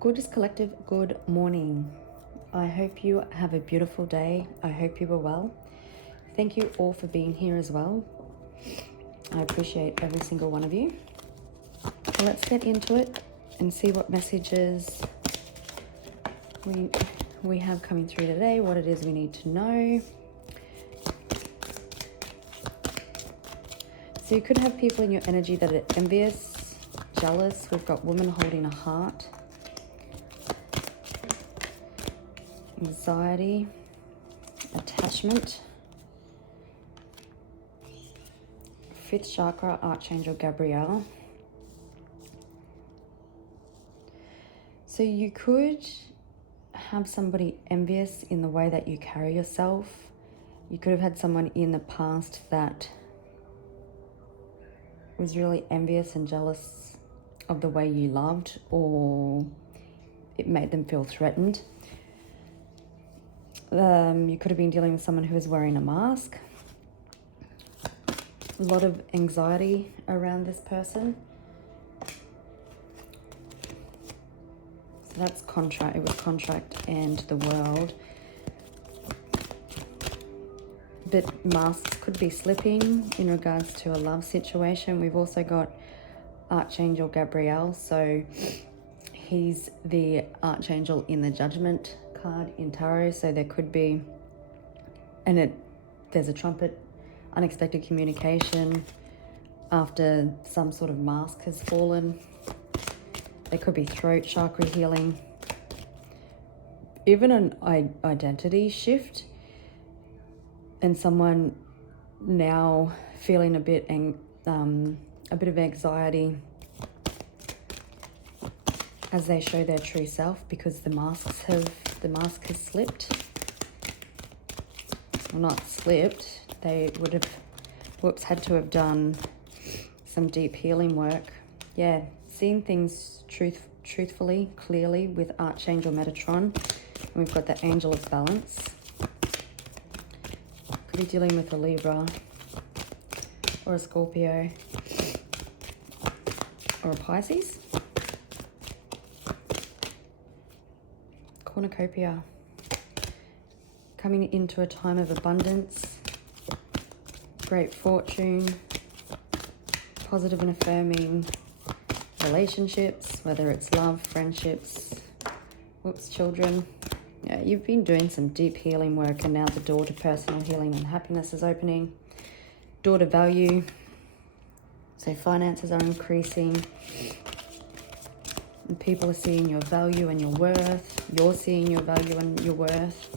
Gorgeous Collective, good morning. I hope you have a beautiful day. I hope you are well. Thank you all for being here as well. I appreciate every single one of you. So let's get into it and see what messages we have coming through today, what it is we need to know. So you could have people in your energy that are envious, jealous. We've got woman holding a heart. Anxiety, attachment, 5th chakra, Archangel Gabriel. So you could have somebody envious in the way that you carry yourself. You could have had someone in the past that was really envious and jealous of the way you loved, or it made them feel threatened. You could have been dealing with someone who was wearing a mask. A lot of anxiety around this person. So that's contract. It was contract and the world. But masks could be slipping in regards to a love situation. We've also got Archangel Gabriel. So he's the archangel in the Judgment card in tarot. So there could be, there's a trumpet, unexpected communication after some sort of mask has fallen. There could be throat chakra healing, even an identity shift, and someone now feeling a bit of anxiety as they show their true self, because the mask has slipped. Well, not slipped. They would have, had to have done some deep healing work. Yeah, seeing things truthfully, clearly with Archangel Metatron. And we've got the Angel of Balance. Could be dealing with a Libra or a Scorpio or a Pisces. Cornucopia. Coming into a time of abundance, great fortune, positive and affirming relationships, whether it's love, friendships, children. Yeah, you've been doing some deep healing work, and now the door to personal healing and happiness is opening. Door to value. So finances are increasing. And people are seeing your value and your worth. You're seeing your value and your worth.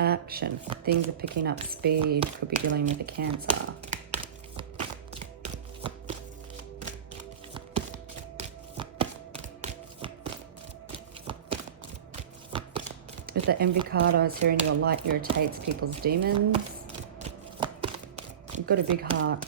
Action. Things are picking up speed. Could be dealing with a Cancer. With the Envy card, I was hearing your light irritates people's demons. You've got a big heart.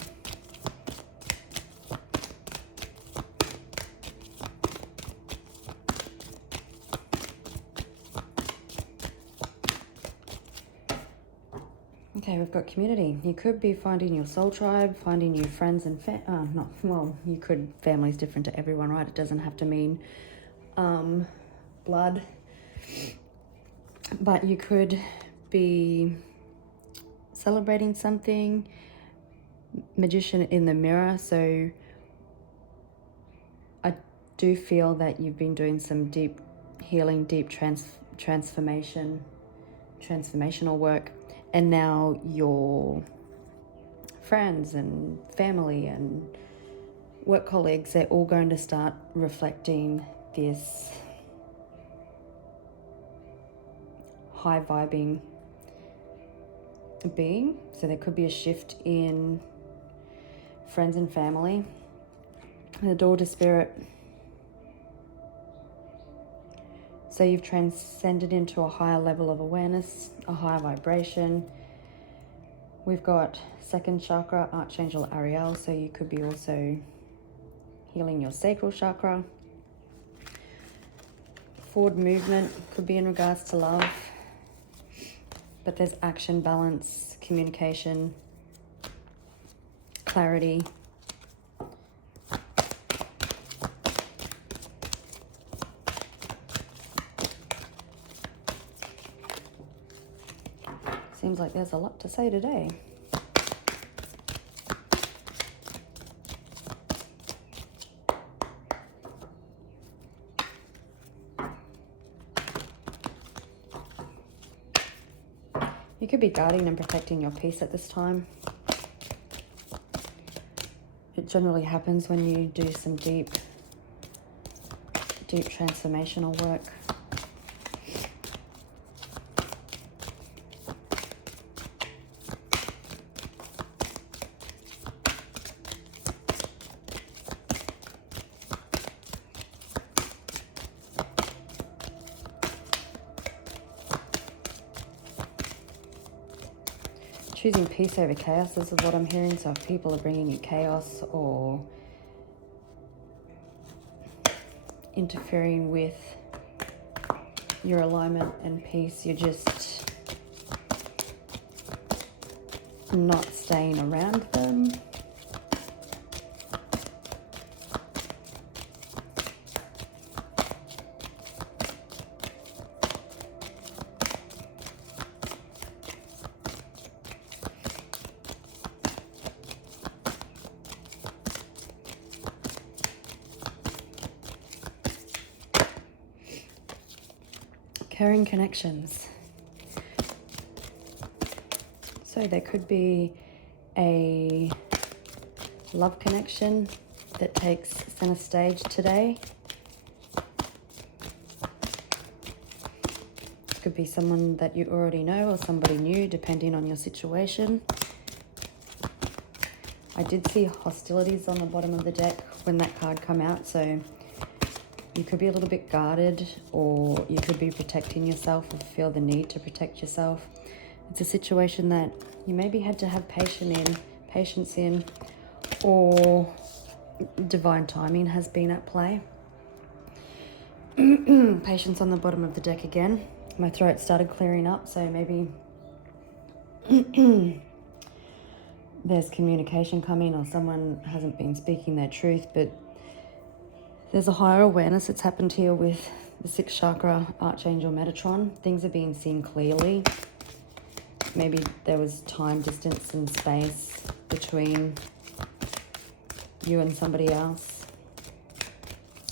Okay, we've got community. You could be finding your soul tribe, finding new friends and you could. Family's different to everyone, right? It doesn't have to mean blood. But you could be celebrating something. Magician in the mirror. So I do feel that you've been doing some deep healing, deep transformational work. And now your friends and family and work colleagues, they're all going to start reflecting this high vibing being. So there could be a shift in friends and family. The door to spirit. So you've transcended into a higher level of awareness, a higher vibration. We've got 2nd chakra, Archangel Ariel. So you could be also healing your sacral chakra. Forward movement could be in regards to love. But there's action, balance, communication. clarity. Seems like there's a lot to say today. You could be guarding and protecting your peace at this time. It generally happens when you do some deep transformational work. Choosing peace over chaos, this is what I'm hearing. So if people are bringing you chaos or interfering with your alignment and peace, you're just not staying around them. Caring connections. So there could be a love connection that takes center stage today. It could be someone that you already know or somebody new, depending on your situation. I did see hostilities on the bottom of the deck when that card come out, so you could be a little bit guarded, or you could be protecting yourself or feel the need to protect yourself. It's a situation that you maybe had to have patience in, or divine timing has been at play. Patience on the bottom of the deck again. My throat started clearing up, so maybe there's communication coming, or someone hasn't been speaking their truth, but there's a higher awareness that's happened here with the 6th chakra, Archangel Metatron. Things are being seen clearly. Maybe there was time, distance, and space between you and somebody else.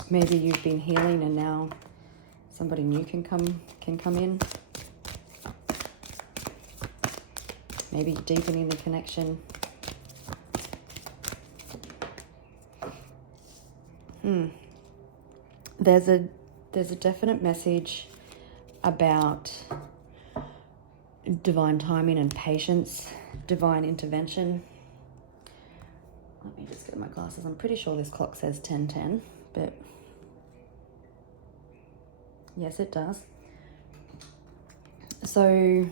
Maybe you've been healing and now somebody new can come in. Maybe deepening the connection. There's a definite message about divine timing and patience, divine intervention. Let me just get my glasses. I'm pretty sure this clock says 10:10, but yes, it does. So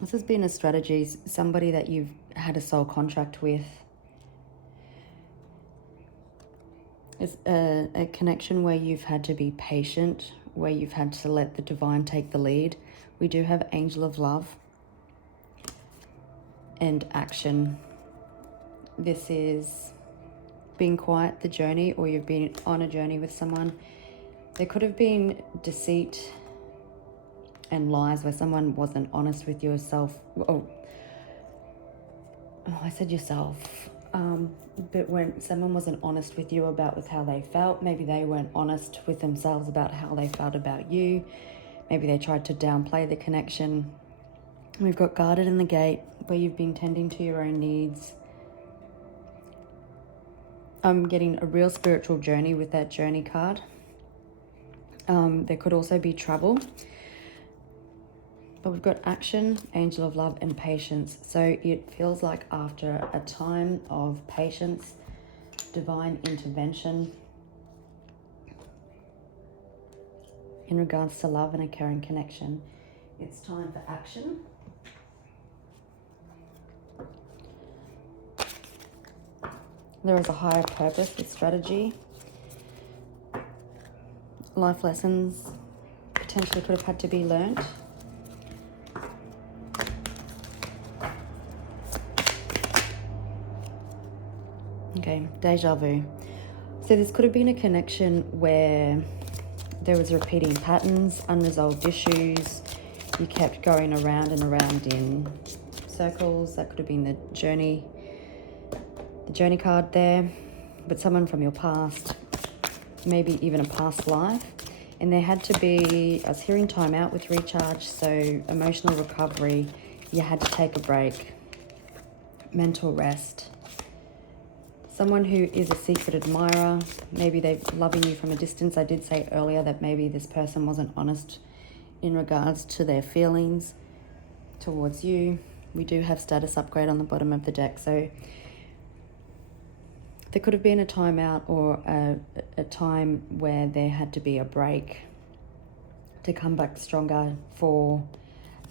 this has been a strategy, somebody that you've had a soul contract with. It's a connection where you've had to be patient, where you've had to let the divine take the lead. We do have Angel of Love and action. This is being quiet, the journey, or you've been on a journey with someone. There could have been deceit and lies where someone wasn't honest with yourself. I said yourself. But when someone wasn't honest with you about with how they felt, maybe they weren't honest with themselves about how they felt about you. Maybe they tried to downplay the connection. We've got guarded in the gate, where you've been tending to your own needs. I'm getting a real spiritual journey with that journey card. There could also be trouble. But we've got action, Angel of Love, and patience. So it feels like after a time of patience, divine intervention in regards to love and a caring connection, it's time for action. There is a higher purpose with strategy. Life lessons potentially could have had to be learnt. Okay, deja vu. So this could have been a connection where there was repeating patterns, unresolved issues. You kept going around and around in circles. That could have been the journey card there. But someone from your past, maybe even a past life. And there had to be, I was hearing time out with recharge, so emotional recovery. You had to take a break, mental rest. Someone who is a secret admirer, maybe they're loving you from a distance. I did say earlier that maybe this person wasn't honest in regards to their feelings towards you. We do have status upgrade on the bottom of the deck, so there could have been a timeout or a time where there had to be a break to come back stronger for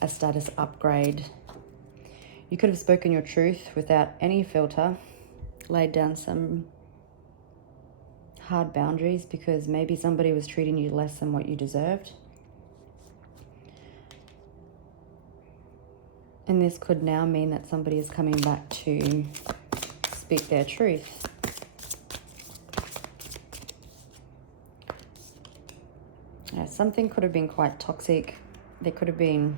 a status upgrade. You could have spoken your truth without any filter, laid down some hard boundaries because maybe somebody was treating you less than what you deserved. And this could now mean that somebody is coming back to speak their truth. Yeah, something could have been quite toxic. There could have been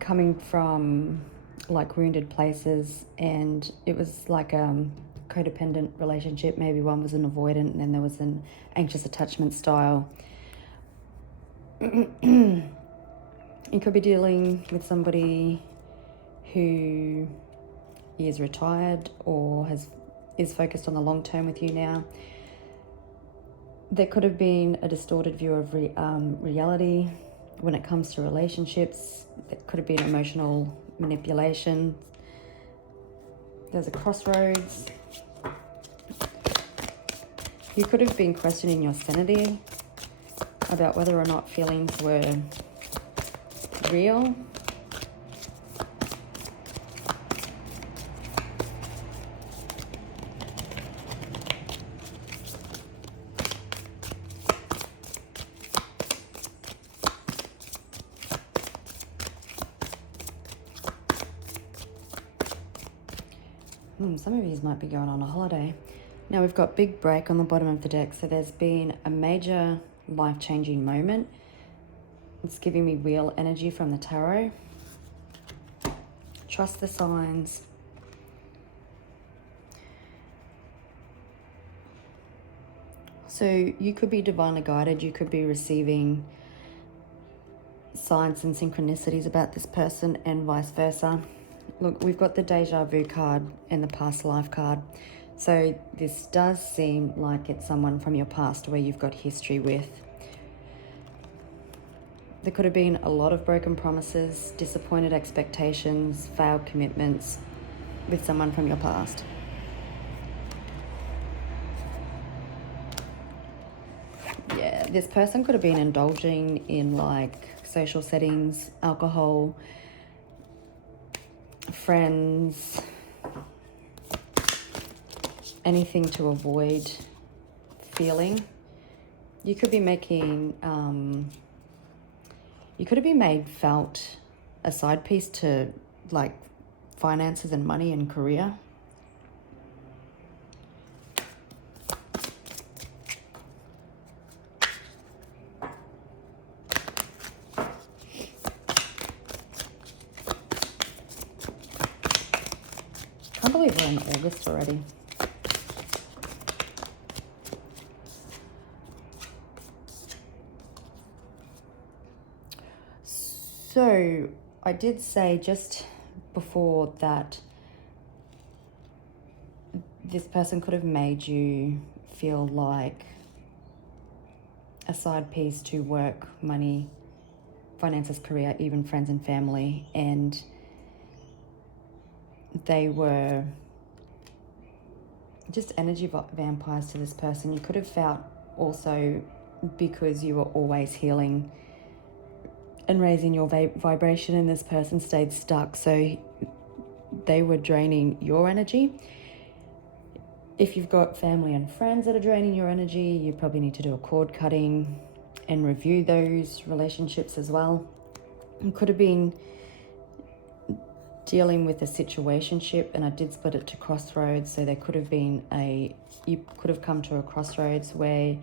coming from like wounded places, and it was like a codependent relationship. Maybe one was an avoidant and then there was an anxious attachment style. You could be dealing with somebody who is retired or is focused on the long term with you now. There could have been a distorted view of reality when it comes to relationships. There could have been emotional manipulation. There's a crossroads. You could have been questioning your sanity about whether or not feelings were real. Some of you might be going on a holiday. Now we've got big break on the bottom of the deck. So there's been a major life-changing moment. It's giving me wheel energy from the tarot. Trust the signs. So you could be divinely guided. You could be receiving signs and synchronicities about this person and vice versa. Look, we've got the deja vu card and the past life card. So this does seem like it's someone from your past where you've got history with. There could have been a lot of broken promises, disappointed expectations, failed commitments with someone from your past. Yeah, this person could have been indulging in like social settings, alcohol, friends, anything to avoid feeling. You could be making, you could have been made felt a side piece to like finances and money and career. I can't believe we're in August already. So I did say just before that this person could have made you feel like a side piece to work, money, finances, career, even friends and family, and they were just energy vampires to this person. You could have felt also because you were always healing and raising your vibration, and this person stayed stuck, so they were draining your energy. If you've got family and friends that are draining your energy, you probably need to do a cord cutting and review those relationships as well. It could have been dealing with a situationship, and I did split it to crossroads, so there could have been you could have come to a crossroads where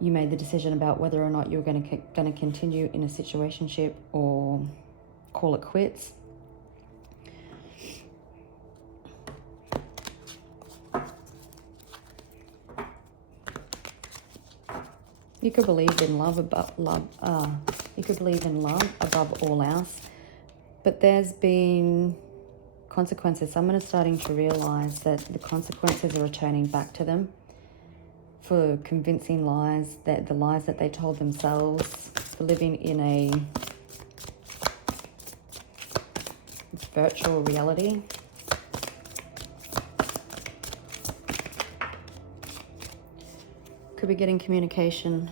you made the decision about whether or not you were going to continue in a situationship or call it quits. You could believe in love above all else, but there's been consequences. Someone is starting to realize that the consequences are returning back to them for convincing lies, that the lies that they told themselves, for living in a virtual reality. Could be getting communication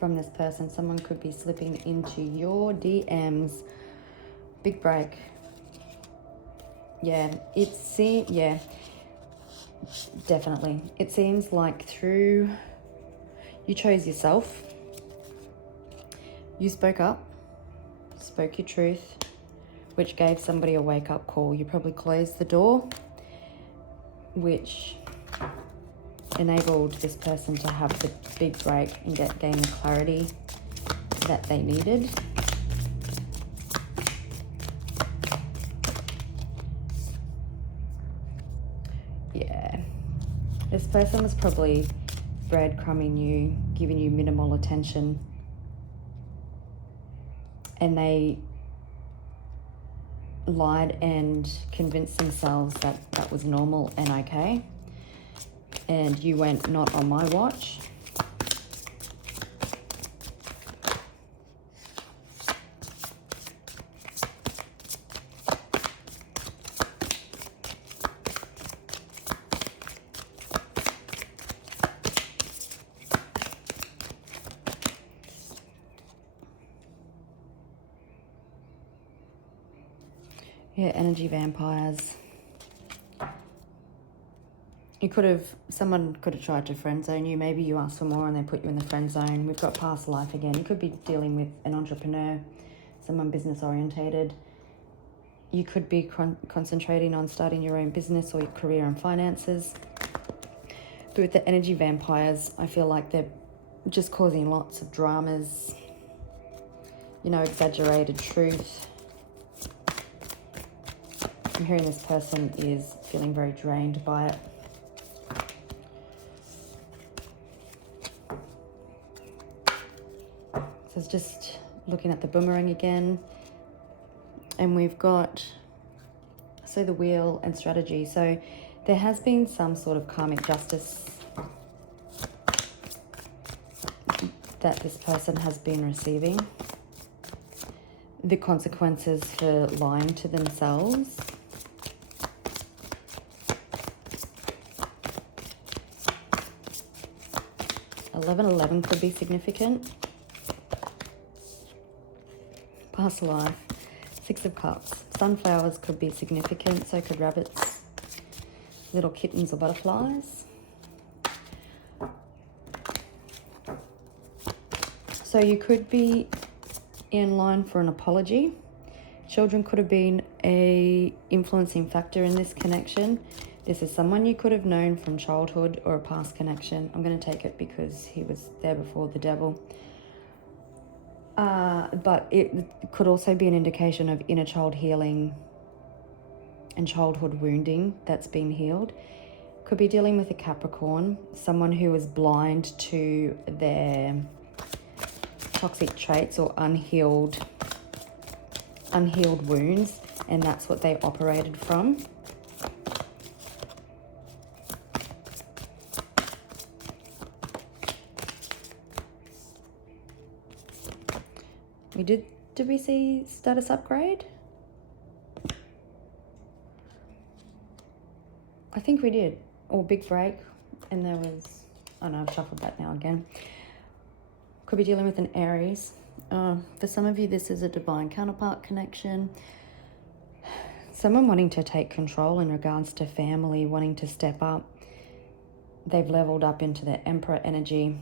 from this person. Someone could be slipping into your DMs. Big break. Yeah, definitely. It seems like you chose yourself. You spoke up, spoke your truth, which gave somebody a wake-up call. You probably closed the door, which enabled this person to have the big break and gain the clarity that they needed. Yeah, this person was probably breadcrumbing you, giving you minimal attention, and they lied and convinced themselves that that was normal and okay. And you went, not on my watch. Yeah, energy vampires. Someone could have tried to friend zone you. Maybe you asked for more and they put you in the friend zone. We've got past life again. You could be dealing with an entrepreneur, someone business orientated. You could be concentrating on starting your own business or your career and finances. But with the energy vampires, I feel like they're just causing lots of dramas, exaggerated truth. I'm hearing this person is feeling very drained by it. So it's just looking at the boomerang again. And we've got, the wheel and strategy. So there has been some sort of karmic justice that this person has been receiving. The consequences for lying to themselves. $11 could be significant. Past life. 6 of Cups. Sunflowers could be significant, so could rabbits, little kittens or butterflies. So you could be in line for an apology. Children could have been a influencing factor in this connection. This is someone you could have known from childhood or a past connection. I'm going to take it because he was there before the devil. But it could also be an indication of inner child healing and childhood wounding that's been healed. Could be dealing with a Capricorn, someone who is blind to their toxic traits or unhealed wounds, and that's what they operated from. Did we see status upgrade? I think we did. Or big break. And there was, oh no, I've shuffled that now again. Could be dealing with an Aries. For some of you, this is a divine counterpart connection. Someone wanting to take control in regards to family, wanting to step up. They've leveled up into their Emperor energy.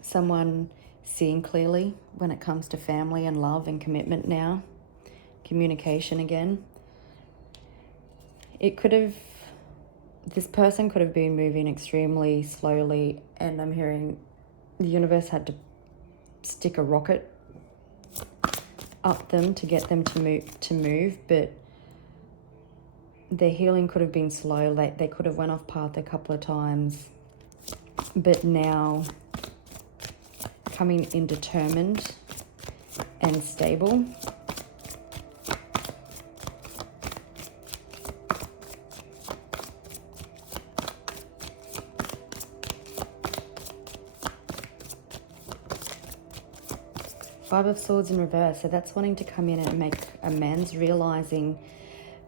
Someone seeing clearly when it comes to family and love and commitment now. communication again. It could have, this person could have been moving extremely slowly, and I'm hearing the universe had to stick a rocket up them to get them to move, but their healing could have been slow. Like they could have went off path a couple of times, but now coming in determined and stable. Five of Swords in reverse. So that's wanting to come in and make amends, realizing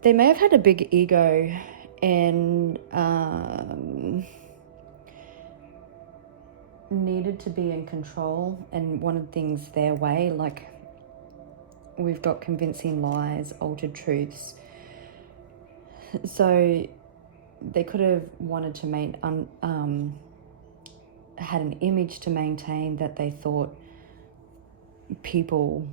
they may have had a big ego and needed to be in control and wanted things their way. Like we've got convincing lies, altered truths. So they could have wanted to had an image to maintain that they thought people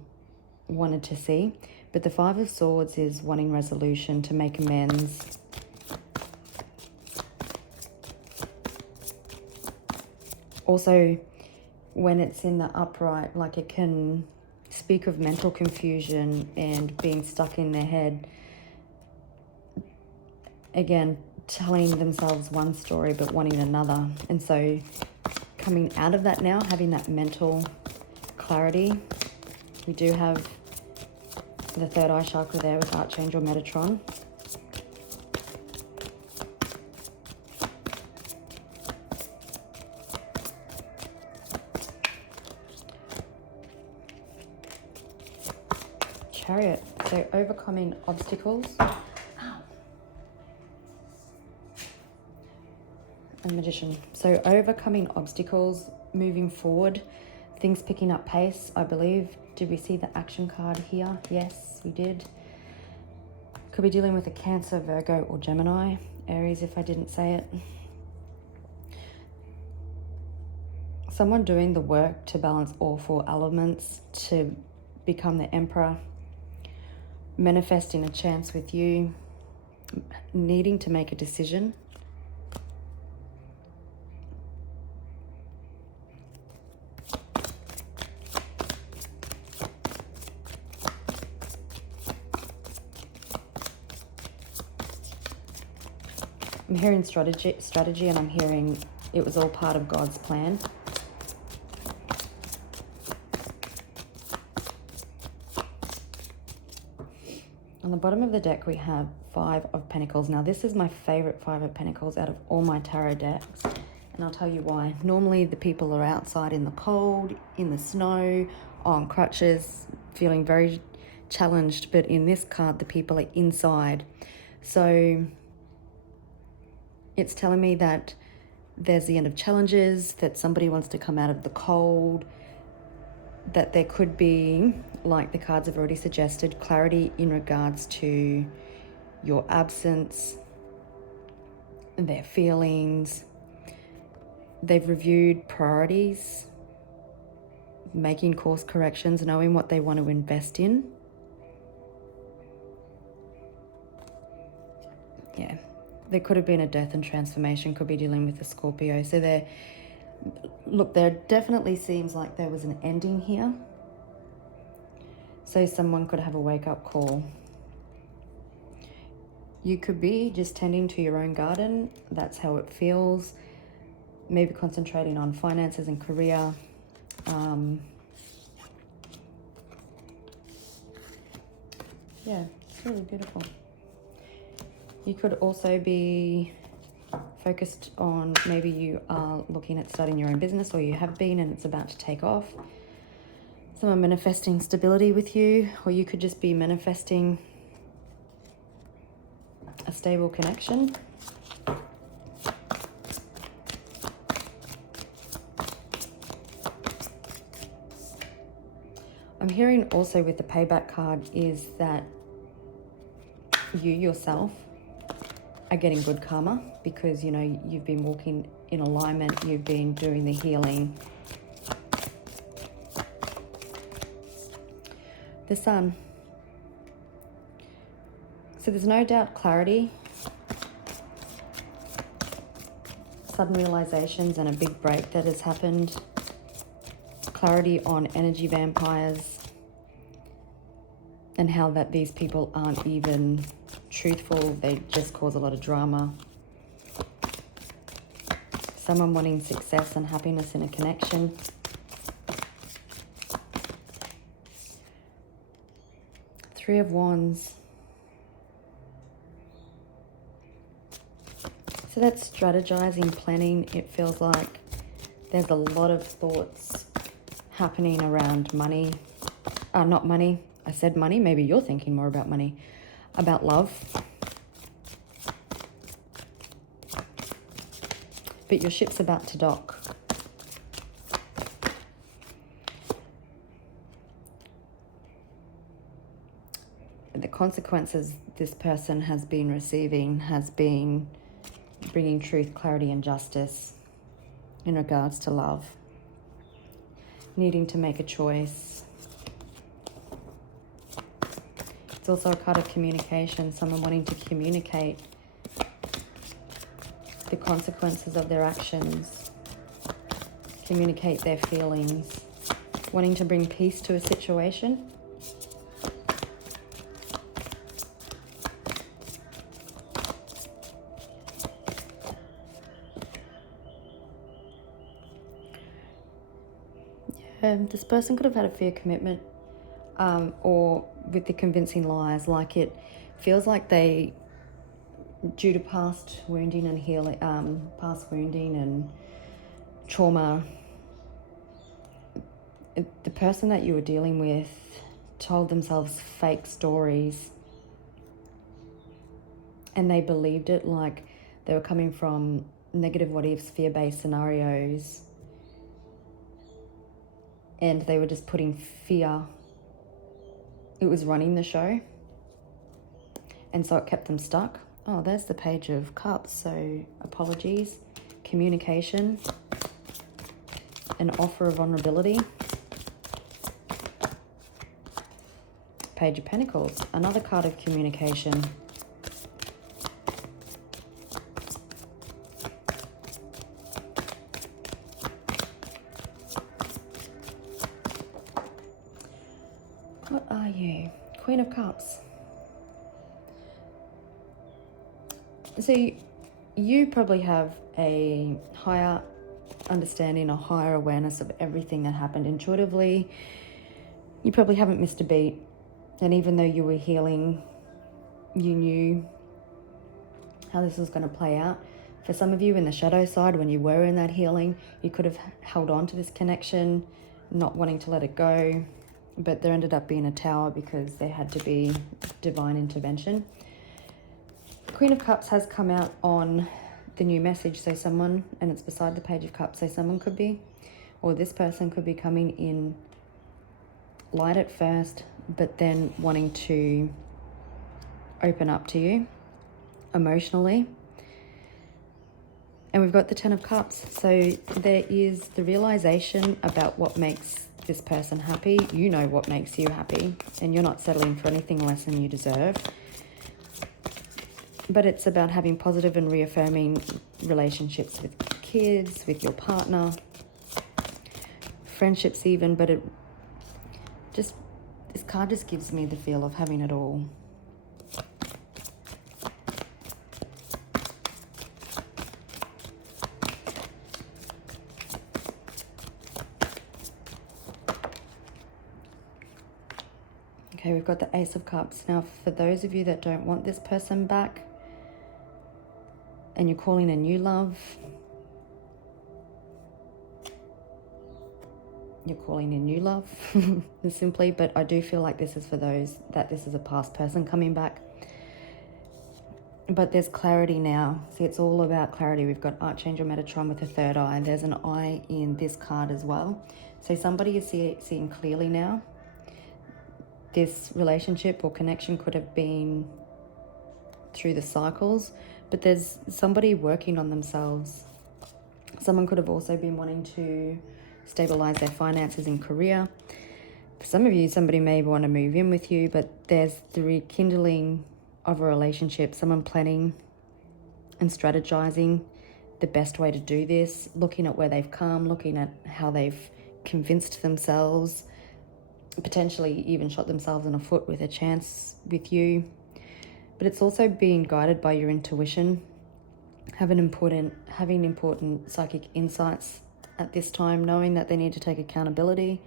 wanted to see. But the Five of Swords is wanting resolution, to make amends. Also, when it's in the upright, like it can speak of mental confusion and being stuck in their head. Again, telling themselves one story but wanting another. And so coming out of that now, having that mental clarity. We do have the third eye chakra there with Archangel Metatron. Chariot, so overcoming obstacles. And Magician, so overcoming obstacles, moving forward, things picking up pace, I believe. Did we see the action card here? Yes, we did. Could be dealing with a Cancer, Virgo, or Gemini. Aries, if I didn't say it. Someone doing the work to balance all four elements, to become the Emperor. Manifesting a chance with you. Needing to make a decision. I'm hearing strategy, and I'm hearing it was all part of God's plan. On the bottom of the deck, we have Five of Pentacles. Now, this is my favorite Five of Pentacles out of all my tarot decks, and I'll tell you why. Normally, the people are outside in the cold, in the snow, on crutches, feeling very challenged, but in this card, the people are inside. So it's telling me that there's the end of challenges, that somebody wants to come out of the cold, that there could be, like the cards have already suggested, clarity in regards to your absence, their feelings. They've reviewed priorities, making course corrections, knowing what they want to invest in. Yeah. There could have been a death and transformation, could be dealing with a Scorpio. So there definitely seems like there was an ending here. So someone could have a wake-up call. You could be just tending to your own garden. That's how it feels. Maybe concentrating on finances and career. Yeah, it's really beautiful. You could also be focused on, maybe you are looking at starting your own business, or you have been and it's about to take off. Someone manifesting stability with you, or you could just be manifesting a stable connection. I'm hearing also with the payback card is that you yourself are getting good karma, because you know you've been walking in alignment, you've been doing the healing. The Sun, So there's no doubt clarity, sudden realizations and a big break that has happened. Clarity on energy vampires and how that these people aren't even truthful. They just cause a lot of drama. Someone wanting success and happiness in a connection. Three of Wands. So that's strategizing, planning. It feels like there's a lot of thoughts happening around money. Not money. I said money. Maybe you're thinking more about money. About love. But your ship's about to dock. The consequences this person has been receiving has been bringing truth, clarity, and justice in regards to love. Needing to make a choice. It's also a card of communication, someone wanting to communicate the consequences of their actions, communicate their feelings, wanting to bring peace to a situation. This person could have had a fear commitment or with the convincing lies, like it feels like they, due to past wounding and healing, past wounding and trauma, the person that you were dealing with told themselves fake stories and they believed it, like they were coming from negative what ifs, fear-based scenarios, and they were just putting fear. It was running the show, and so it kept them stuck. Oh, there's the Page of Cups. So apologies, communication, an offer of vulnerability. Page of Pentacles, another card of communication. What are you? Queen of Cups. So you probably have a higher understanding, a higher awareness of everything that happened intuitively. You probably haven't missed a beat. And even though you were healing, you knew how this was going to play out. For some of you in the shadow side, when you were in that healing, you could have held on to this connection, not wanting to let it go. But there ended up being a tower because there had to be divine intervention. Queen of Cups has come out on the new message. So someone, and it's beside the Page of Cups, so someone could be, or this person could be coming in light at first, but then wanting to open up to you emotionally. And we've got the Ten of Cups. So there is the realization about what makes this person happy. You know what makes you happy, and you're not settling for anything less than you deserve. But it's about having positive and reaffirming relationships with kids, with your partner, friendships even. But it just, this card just gives me the feel of having it all. Okay, we've got the Ace of Cups. Now, for those of you that don't want this person back and you're calling a new love, you're calling in new love, simply, but I do feel like this is for those that this is a past person coming back. But there's clarity now. See, it's all about clarity. We've got Archangel Metatron with the third eye. There's an eye in this card as well. So somebody is seeing clearly now. This relationship or connection could have been through the cycles, but there's somebody working on themselves. Someone could have also been wanting to stabilize their finances and career. For some of you, somebody may want to move in with you, but there's the rekindling of a relationship, someone planning and strategizing the best way to do this, looking at where they've come, looking at how they've convinced themselves, potentially even shot themselves in the foot with a chance with you. But it's also being guided by your intuition, having important psychic insights at this time, knowing that they need to take accountability.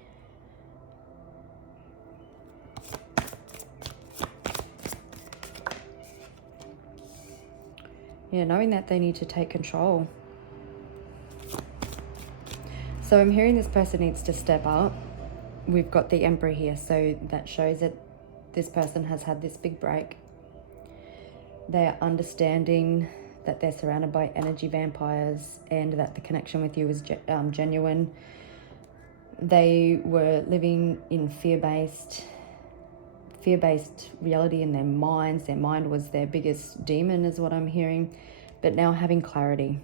Yeah, knowing that they need to take control. So I'm hearing this person needs to step up. We've got the Emperor here, so that shows that this person has had this big break. They are understanding that they're surrounded by energy vampires and that the connection with you is genuine. They were living in fear-based reality in their minds. Their mind was their biggest demon, is what I'm hearing. But now having clarity.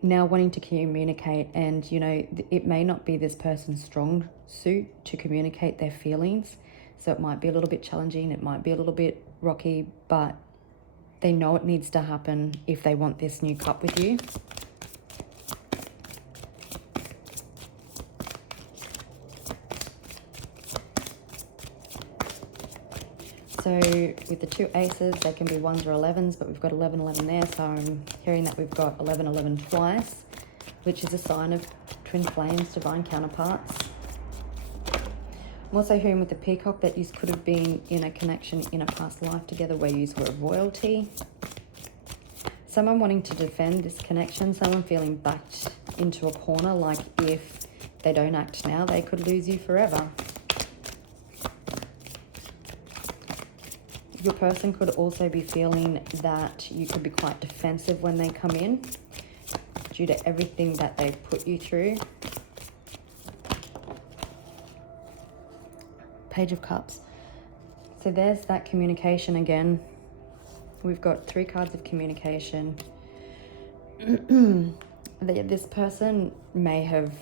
Now wanting to communicate, and you know, it may not be this person's strong suit to communicate their feelings. So it might be a little bit challenging, it might be a little bit rocky, but they know it needs to happen if they want this new cup with you. So with the two aces, they can be 1s or 11s, but we've got 11, 11 there. So I'm hearing that we've got 11, 11 twice, which is a sign of twin flames, divine counterparts. I'm also hearing with the peacock that you could have been in a connection in a past life together where you were royalty. Someone wanting to defend this connection, someone feeling backed into a corner, like if they don't act now, they could lose you forever. Your person could also be feeling that you could be quite defensive when they come in due to everything that they've put you through. Page of Cups. So there's that communication again. We've got 3 cards of communication. This person may have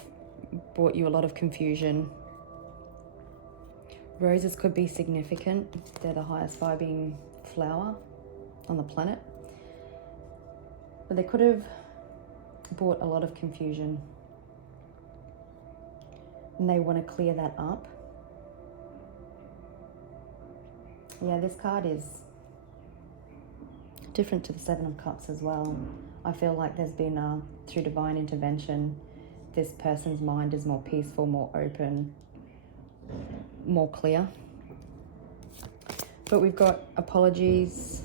brought you a lot of confusion. Roses could be significant. They're the highest vibing flower on the planet. But they could have brought a lot of confusion. And they want to clear that up. Yeah, this card is different to the 7 of Cups as well. I feel like there's been, through divine intervention, this person's mind is more peaceful, more open, more clear. But we've got apologies,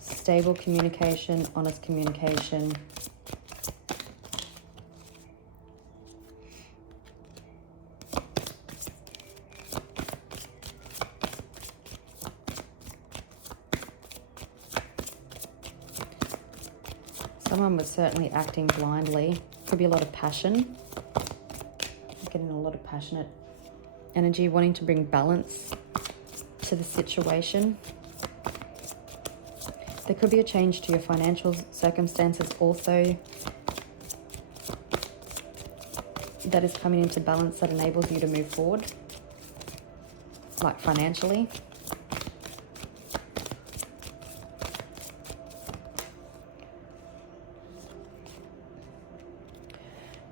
stable communication, honest communication. Someone was certainly acting blindly. Could be a lot of passion. Getting a lot of passionate energy, wanting to bring balance to the situation. There could be a change to your financial circumstances also that is coming into balance that enables you to move forward, like financially.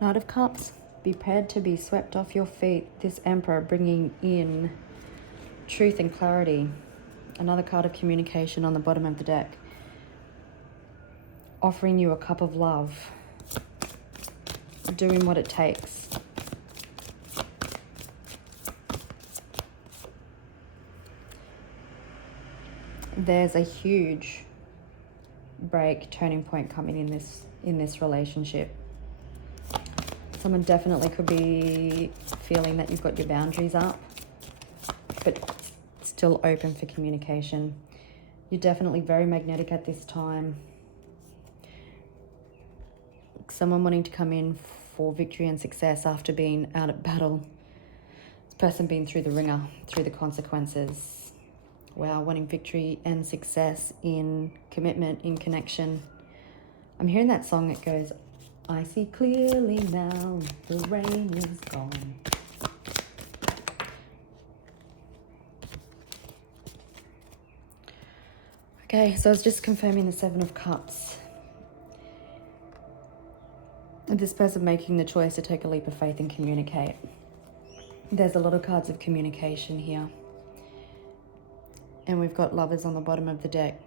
Knight of Cups, be prepared to be swept off your feet. This Emperor bringing in truth and clarity. Another card of communication on the bottom of the deck. Offering you a cup of love. Doing what it takes. There's a huge break, turning point coming in this relationship. Someone definitely could be feeling that you've got your boundaries up, but still open for communication. You're definitely very magnetic at this time. Someone wanting to come in for victory and success after being out at battle. This person being through the ringer, through the consequences. Wow, wanting victory and success in commitment, in connection. I'm hearing that song that goes, I see clearly now, the rain is gone. Okay, so I was just confirming the Seven of Cups. This person making the choice to take a leap of faith and communicate. There's a lot of cards of communication here. And we've got Lovers on the bottom of the deck.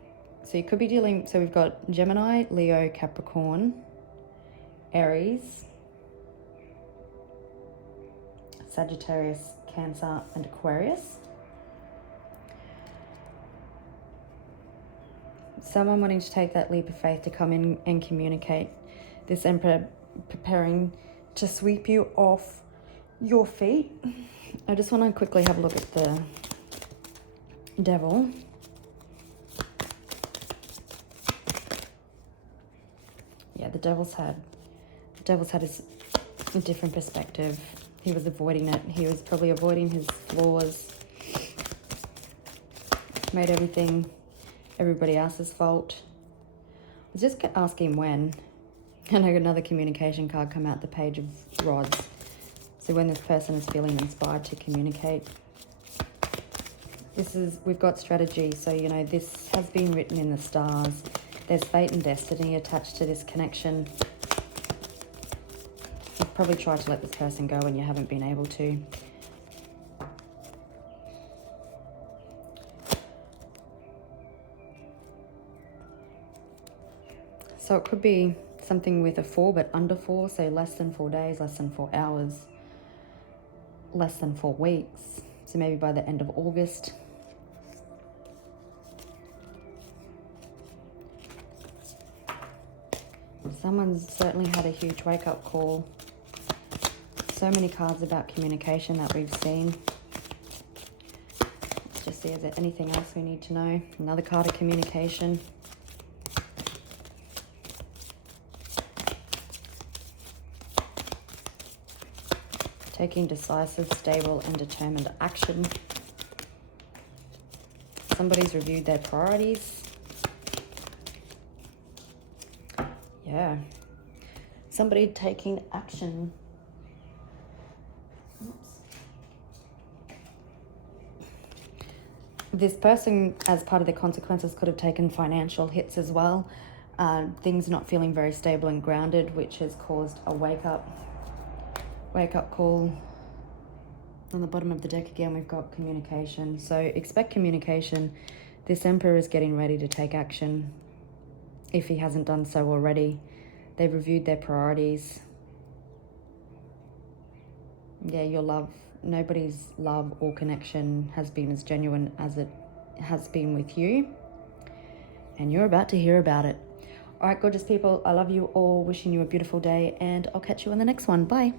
So you could be dealing, so we've got Gemini, Leo, Capricorn, Aries, Sagittarius, Cancer, and Aquarius. Someone wanting to take that leap of faith to come in and communicate. This Emperor preparing to sweep you off your feet. I just want to quickly have a look at the Devil. Yeah, the Devil's had a different perspective. He was avoiding it. He was probably avoiding his flaws. Made everybody else's fault. I was just asking when. And I got another communication card come out, the Page of Rods. So when this person is feeling inspired to communicate. We've got strategy. So, you know, this has been written in the stars. There's fate and destiny attached to this connection. You've probably tried to let this person go and you haven't been able to. So it could be something with a 4 but under 4, so less than 4 days, less than 4 hours, less than 4 weeks. So maybe by the end of August. Someone's certainly had a huge wake-up call. So many cards about communication that we've seen. Let's just see, is there anything else we need to know? Another card of communication. Taking decisive, stable, and determined action. Somebody's reviewed their priorities. Yeah. Somebody taking action. Oops. This person, as part of their consequences, could have taken financial hits as well. Things not feeling very stable and grounded, which has caused a wake-up call. On the bottom of the deck again, we've got communication. So expect communication. This Emperor is getting ready to take action. If he hasn't done so already, they've reviewed their priorities. Yeah, your love, nobody's love or connection has been as genuine as it has been with you. And you're about to hear about it. All right, gorgeous people, I love you all. Wishing you a beautiful day, and I'll catch you on the next one. Bye.